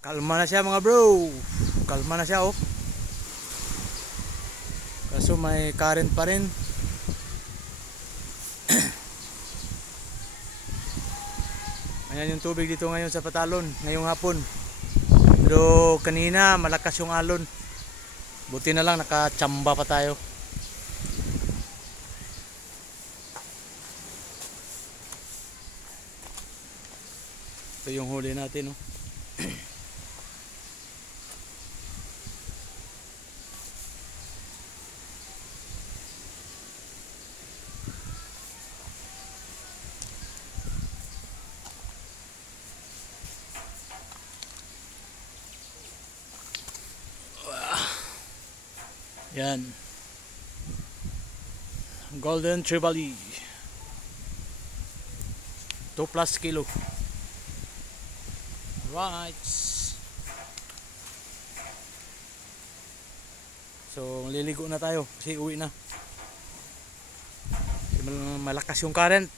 Kalma na siya mga bro. Kalma na siya oh. Kaso may current pa rin. Ayan yung tubig dito ngayon sa Patalon, ngayong hapon. Pero kanina malakas yung alon. Buti na lang nakachamba pa tayo. Ito yung huli natin, oh. Yan. Golden Trevally. 2 plus kilo. Right. So, liligo na tayo kasi uwi na. Malakas yung current.